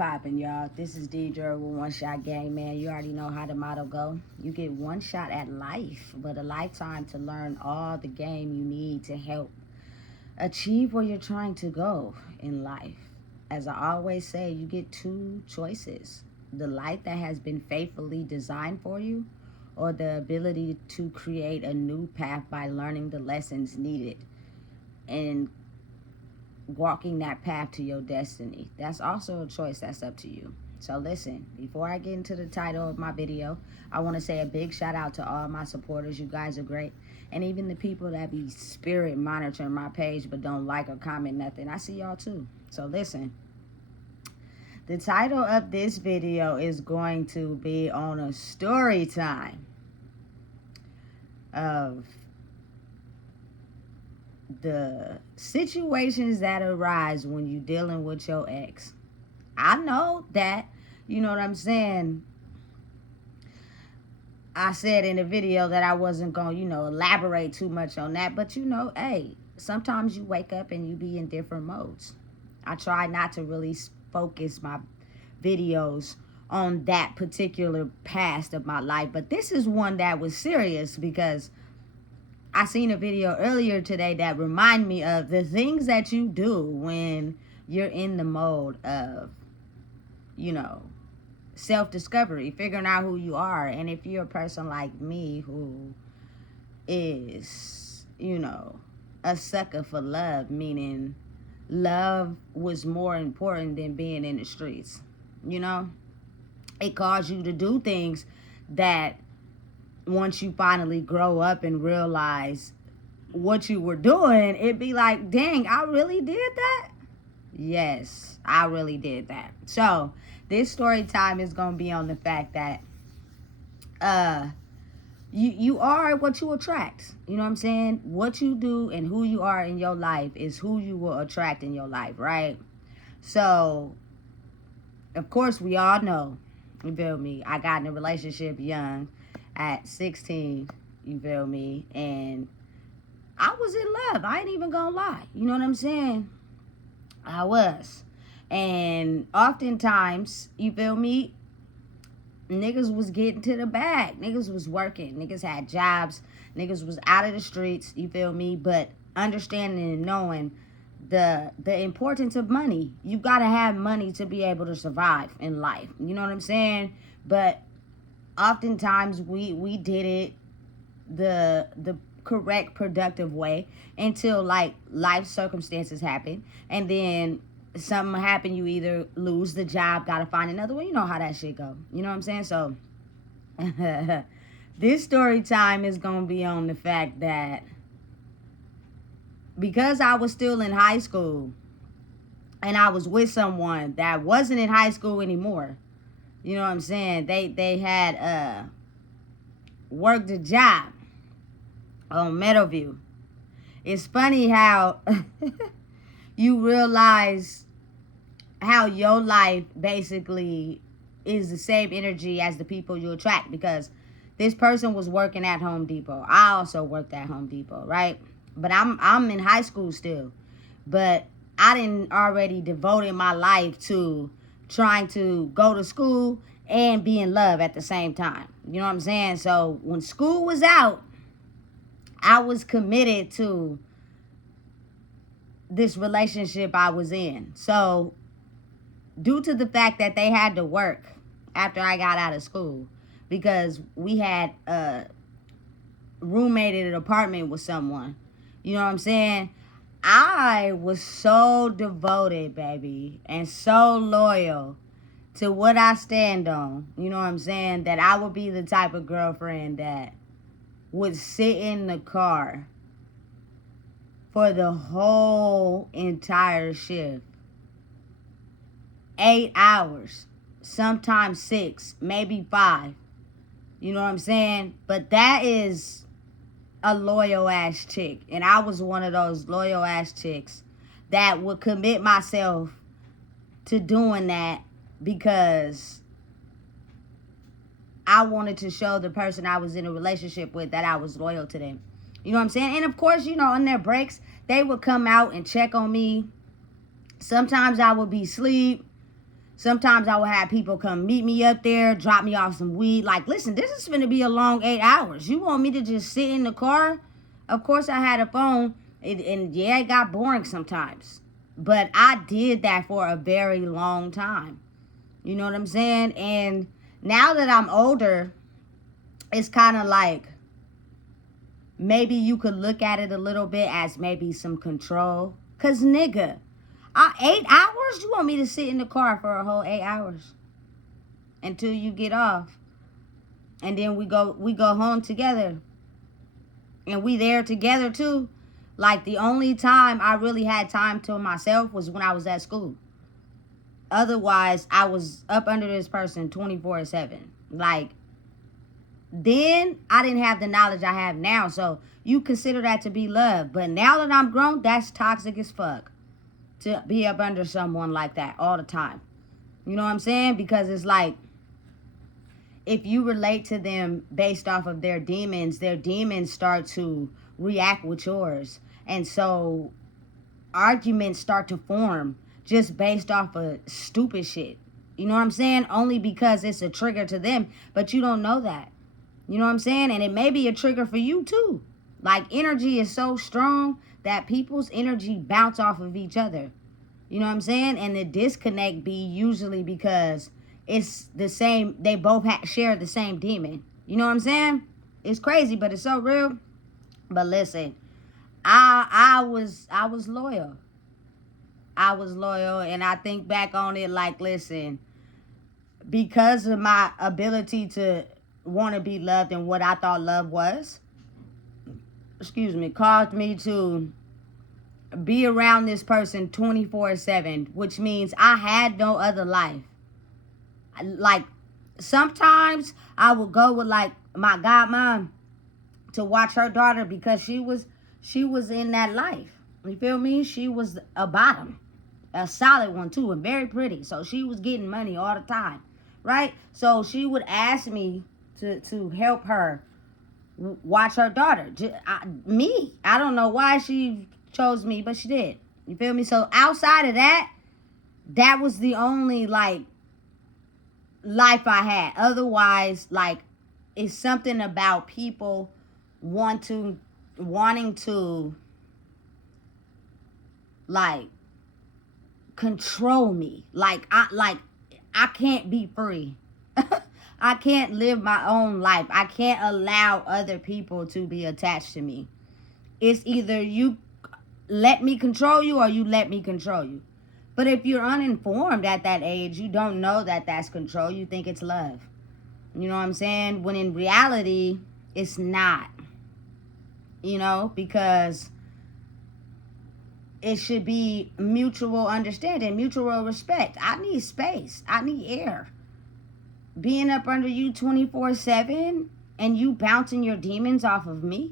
poppin', y'all? This is Deidre with One Shot Game, man. You already know how the motto go. You get one shot at life, but a lifetime to learn all the game you need to help achieve where you're trying to go in life. As I always say, you get two choices: the life that has been faithfully designed for you, or the ability to create a new path by learning the lessons needed and walking that path to your destiny. That's also a choice that's up to you. So listen, before I get into the title of my video, I want to say a big shout out to all my supporters. You guys are great. And even the people that be spirit monitoring my page but don't like or comment nothing, I see y'all too. So listen, the title of this video is going to be on a story time of the situations that arise when you dealing with your ex. I know that, you know what I'm saying, I said in the video that I wasn't going to, elaborate too much on that. But, hey, sometimes you wake up and you be in different modes. I try not to really focus my videos on that particular past of my life. But this is one that was serious because I seen a video earlier today that remind me of the things that you do when you're in the mode of, self-discovery, figuring out who you are. And if you're a person like me who is, a sucker for love, meaning love was more important than being in the streets, it caused you to do things that once you finally grow up and realize what you were doing, it'd be like, dang, I really did that? Yes, I really did that. So this story time is going to be on the fact that you are what you attract. You know what I'm saying? What you do and who you are in your life is who you will attract in your life, right? So, of course, we all know, you feel me, I got in a relationship young at 16, you feel me, and I was in love. I ain't even gonna lie. You know what I'm saying? I was. And oftentimes, you feel me, niggas was getting to the bag. Niggas was working. Niggas had jobs. Niggas was out of the streets, you feel me? But understanding and knowing the importance of money. You gotta have money to be able to survive in life. You know what I'm saying? But oftentimes we did it the correct, productive way until like life circumstances happen, and then something happen. You either lose the job, gotta find another one. You know how that shit go. You know what I'm saying? So this story time is gonna be on the fact that because I was still in high school and I was with someone that wasn't in high school anymore. You know what I'm saying? They had worked a job on Meadowview. It's funny how you realize how your life basically is the same energy as the people you attract, because this person was working at Home Depot. I also worked at Home Depot, right? But I'm in high school still. But I didn't already devoted my life to trying to go to school and be in love at the same time. You know what I'm saying? So when school was out, I was committed to this relationship I was in. So due to the fact that they had to work after I got out of school, because we had roommated an apartment with someone, you know what I'm saying? I was so devoted, baby, and so loyal to what I stand on, you know what I'm saying, that I would be the type of girlfriend that would sit in the car for the whole entire shift. 8 hours, sometimes 6, maybe 5. You know what I'm saying? But that is a loyal ass chick. And I was one of those loyal ass chicks that would commit myself to doing that because I wanted to show the person I was in a relationship with that I was loyal to them. You know what I'm saying? And of course, on their breaks, they would come out and check on me. Sometimes I would be asleep. Sometimes I would have people come meet me up there, drop me off some weed. Like, listen, this is going to be a long 8 hours. You want me to just sit in the car? Of course, I had a phone, and yeah, it got boring sometimes. But I did that for a very long time. You know what I'm saying? And now that I'm older, it's kind of like maybe you could look at it a little bit as maybe some control. Because, nigga, 8 hours? You want me to sit in the car for a whole 8 hours until you get off, and then we go home together, and we there together too. Like, the only time I really had time to myself was when I was at school. Otherwise, I was up under this person 24/7. Like, then I didn't have the knowledge I have now, so you consider that to be love. But now that I'm grown, that's toxic as fuck, to be up under someone like that all the time. You know what I'm saying? Because it's like, if you relate to them based off of their demons start to react with yours. And so arguments start to form just based off of stupid shit. You know what I'm saying? Only because it's a trigger to them, but you don't know that. You know what I'm saying? And it may be a trigger for you too. Like, energy is so strong that people's energy bounce off of each other. You know what I'm saying? And the disconnect be usually because it's the same. They both share the same demon. You know what I'm saying? It's crazy, but it's so real. But listen, I was loyal. I was loyal, and I think back on it like, listen, because of my ability to want to be loved and what I thought love was, caused me to be around this person 24/7, which means I had no other life. Like, sometimes I would go with, like, my godmom to watch her daughter because she was in that life. You feel me? She was a bottom, a solid one too, and very pretty. So she was getting money all the time, right? So she would ask me to help her watch her daughter. I don't know why she chose me, but she did. You feel me? So outside of that, that was the only, like, life I had. Otherwise, like, it's something about people wanting to, like, control me. Like, I can't be free. I can't live my own life. I can't allow other people to be attached to me. It's either you let me control you or you let me control you. But if you're uninformed at that age, you don't know that that's control. You think it's love. You know what I'm saying? When in reality, it's not. You know, because it should be mutual understanding, mutual respect. I need space. I need air. Being up under you 24/7 and you bouncing your demons off of me,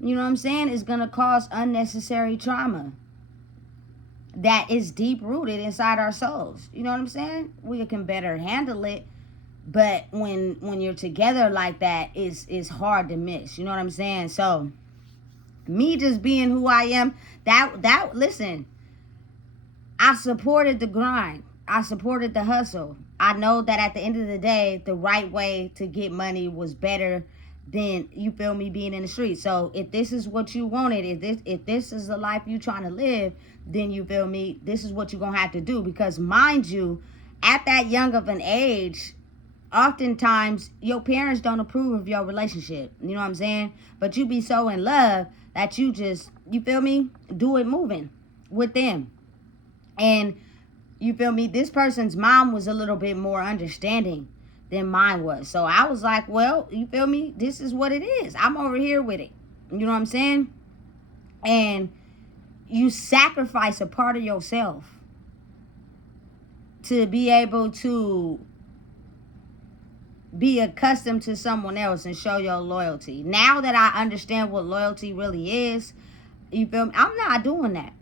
you know what I'm saying, is going to cause unnecessary trauma that is deep rooted inside our souls. You know what I'm saying? We can better handle it, but when you're together like that, it's hard to miss. You know what I'm saying? So me just being who I am, that listen, I supported the grind. I supported the hustle. I know that at the end of the day, the right way to get money was better than, you feel me, being in the street. So if this is what you wanted, if this is the life you trying to live, then, you feel me, this is what you're going to have to do. Because, mind you, at that young of an age, oftentimes your parents don't approve of your relationship. You know what I'm saying? But you be so in love that you just, you feel me, do it moving with them. And, you feel me, this person's mom was a little bit more understanding than mine was. So I was like, well, you feel me, this is what it is. I'm over here with it. You know what I'm saying? And you sacrifice a part of yourself to be able to be accustomed to someone else and show your loyalty. Now that I understand what loyalty really is, you feel me, I'm not doing that.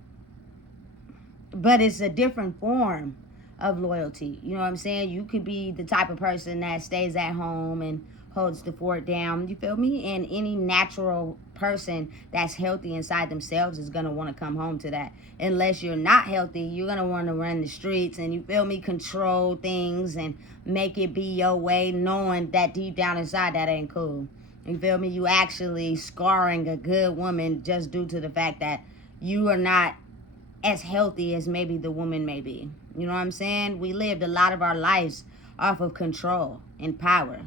But it's a different form of loyalty. You know what I'm saying? You could be the type of person that stays at home and holds the fort down, you feel me? And any natural person that's healthy inside themselves is going to want to come home to that. Unless you're not healthy, you're going to want to run the streets and, you feel me, control things and make it be your way, knowing that deep down inside that ain't cool. You feel me? You actually scarring a good woman just due to the fact that you are not as healthy as maybe the woman may be. You know what I'm saying? We lived a lot of our lives off of control and power.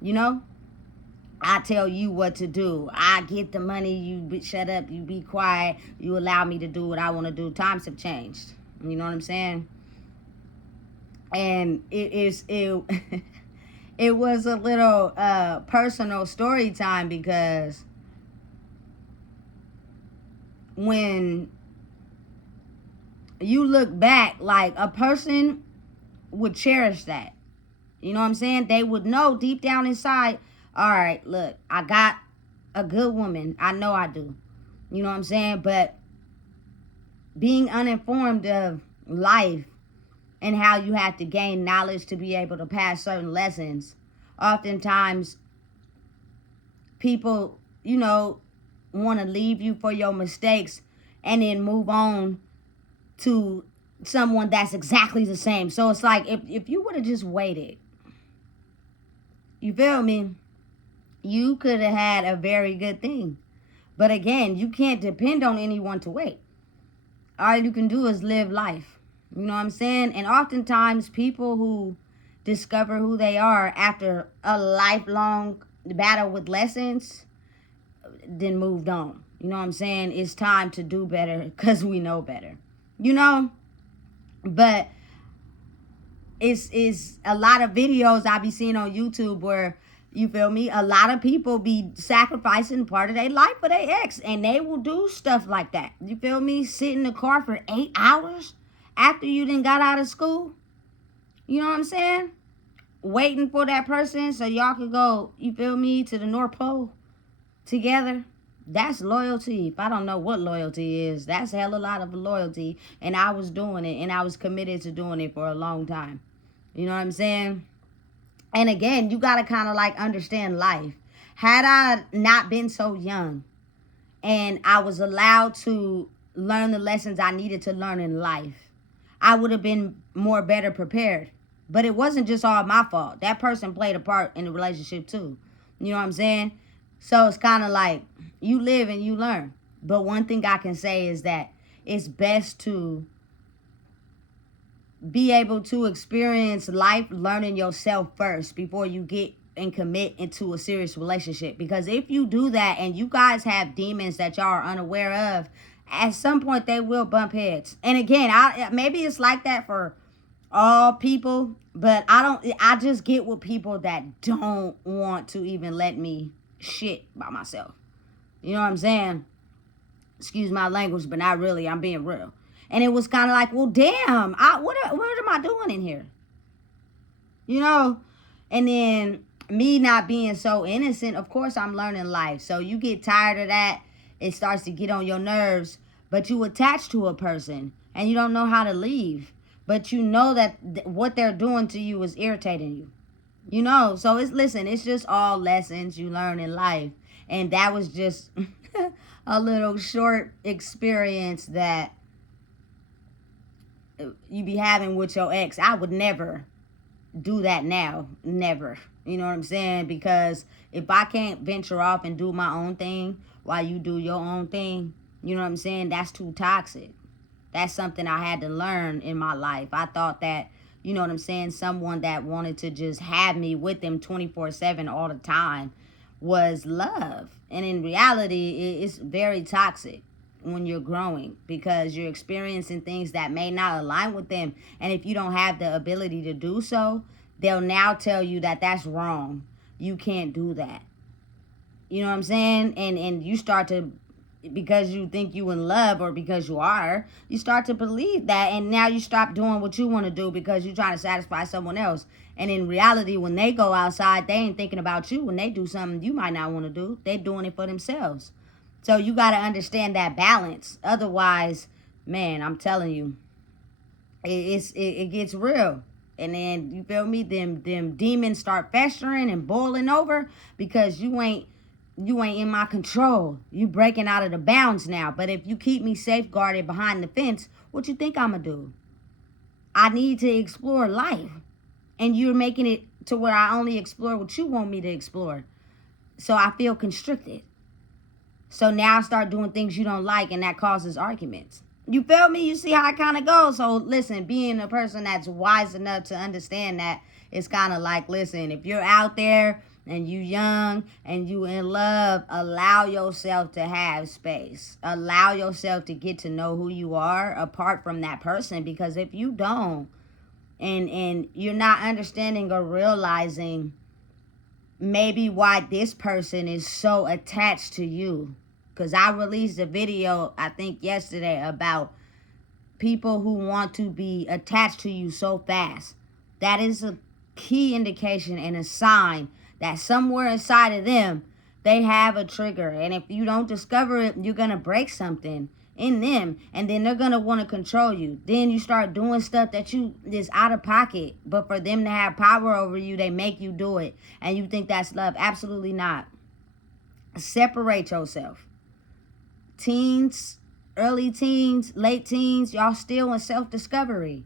You know? I tell you what to do. I get the money. You shut up. You be quiet. You allow me to do what I want to do. Times have changed. You know what I'm saying? And it was a little personal story time, because when you look back, like, a person would cherish that. You know what I'm saying? They would know deep down inside, all right, look, I got a good woman. I know I do. You know what I'm saying? But being uninformed of life and how you have to gain knowledge to be able to pass certain lessons, oftentimes people, you know, want to leave you for your mistakes and then move on to someone that's exactly the same. So it's like, if you would have just waited, you feel me, you could have had a very good thing. But again, you can't depend on anyone to wait. All you can do is live life. You know what I'm saying? And oftentimes people who discover who they are after a lifelong battle with lessons then moved on. You know what I'm saying? It's time to do better because we know better. You know? But it's a lot of videos I be seeing on YouTube where, you feel me, a lot of people be sacrificing part of their life for their ex, and they will do stuff like that. You feel me? Sit in the car for 8 hours after you done got out of school. You know what I'm saying? Waiting for that person so y'all could go, you feel me, to the North Pole together. That's loyalty. If I don't know what loyalty is, that's a hell of a lot of loyalty. And I was doing it, and I was committed to doing it for a long time. You know what I'm saying? And again, you got to kind of like understand life. Had I not been so young and I was allowed to learn the lessons I needed to learn in life, I would have been more better prepared. But it wasn't just all my fault. That person played a part in the relationship too. You know what I'm saying? So it's kind of like, you live and you learn. But one thing I can say is that it's best to be able to experience life learning yourself first before you get and commit into a serious relationship. Because if you do that and you guys have demons that y'all are unaware of, at some point they will bump heads. And again, maybe it's like that for all people, but I just get with people that don't want to even let me shit by myself. You know what I'm saying? Excuse my language, but not really. I'm being real. And it was kind of like, well, damn, what am I doing in here? You know? And then me not being so innocent, of course I'm learning life. So you get tired of that. It starts to get on your nerves. But you attach to a person and you don't know how to leave. But you know that what they're doing to you is irritating you. You know? So it's just all lessons you learn in life. And that was just a little short experience that you be having with your ex. I would never do that now. Never. You know what I'm saying? Because if I can't venture off and do my own thing while you do your own thing, you know what I'm saying? That's too toxic. That's something I had to learn in my life. I thought that, you know what I'm saying, someone that wanted to just have me with them 24/7 all the time was love. And in reality, it's very toxic when you're growing, because you're experiencing things that may not align with them. And if you don't have the ability to do so, they'll now tell you that that's wrong. You can't do that. You know what I'm saying? And you start to, because you think you in love, or because you are, you start to believe that, and now you stop doing what you want to do because you're trying to satisfy someone else. And in reality, when they go outside, they ain't thinking about you. When they do something you might not want to do, they doing it for themselves. So you got to understand that balance. Otherwise, man, I'm telling you, it gets real. And then, you feel me, them demons start festering and boiling over because you ain't in my control. You breaking out of the bounds now. But if you keep me safeguarded behind the fence, what you think I'ma do? I need to explore life. And you're making it to where I only explore what you want me to explore. So I feel constricted. So now I start doing things you don't like, and that causes arguments. You feel me? You see how it kind of goes? So listen, being a person that's wise enough to understand that, it's kind of like, listen, if you're out there and you young and you in love, allow yourself to have space. Allow yourself to get to know who you are apart from that person. Because if you don't, and you're not understanding or realizing maybe why this person is so attached to you. Because I released a video, I think yesterday, about people who want to be attached to you so fast. That is a key indication and a sign that somewhere inside of them, they have a trigger. And if you don't discover it, you're going to break something in them. And then they're going to want to control you. Then you start doing stuff that is out of pocket. But for them to have power over you, they make you do it. And you think that's love. Absolutely not. Separate yourself. Teens, early teens, late teens, y'all still in self-discovery.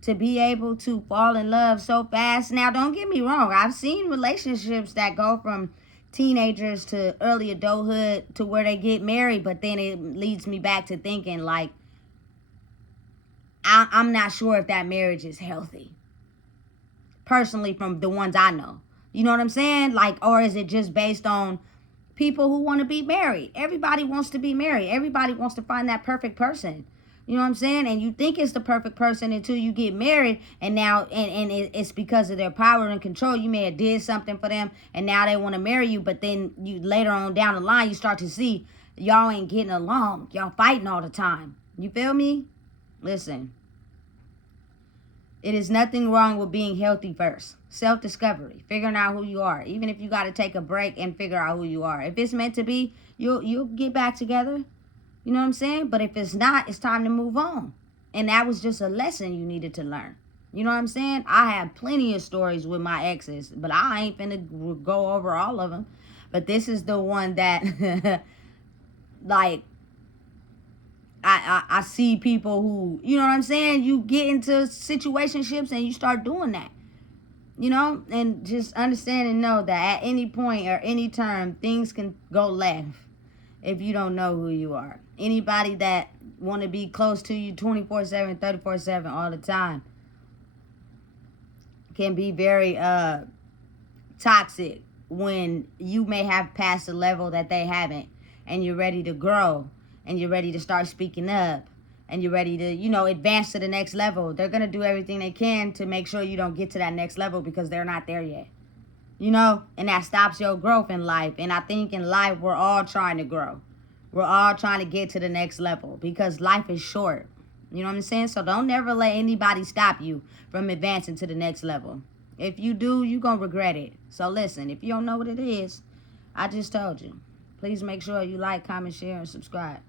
To be able to fall in love so fast. Now, don't get me wrong. I've seen relationships that go from teenagers to early adulthood to where they get married. But then it leads me back to thinking, like, I'm not sure if that marriage is healthy. Personally, from the ones I know. You know what I'm saying? Like, or is it just based on people who want to be married? Everybody wants to be married. Everybody wants to find that perfect person. You know what I'm saying? And you think it's the perfect person until you get married, and now it's because of their power and control. You may have did something for them, and now they want to marry you. But then you later on down the line, you start to see y'all ain't getting along. Y'all fighting all the time. You feel me? Listen. It is nothing wrong with being healthy first. Self-discovery. Figuring out who you are. Even if you got to take a break and figure out who you are. If it's meant to be, you'll get back together. You know what I'm saying? But if it's not, it's time to move on. And that was just a lesson you needed to learn. You know what I'm saying? I have plenty of stories with my exes, but I ain't finna go over all of them. But this is the one that, like, I see people who, you know what I'm saying? You get into situationships and you start doing that. You know? And just understand and know that at any point or any time, things can go left if you don't know who you are. Anybody that want to be close to you 24/7, 34/7 all the time can be very toxic when you may have passed a level that they haven't, and you're ready to grow, and you're ready to start speaking up, and you're ready to, advance to the next level. They're going to do everything they can to make sure you don't get to that next level because they're not there yet. And that stops your growth in life. And I think in life, we're all trying to grow. We're all trying to get to the next level because life is short. You know what I'm saying? So don't never let anybody stop you from advancing to the next level. If you do, you're going to regret it. So listen, if you don't know what it is, I just told you. Please make sure you like, comment, share, and subscribe.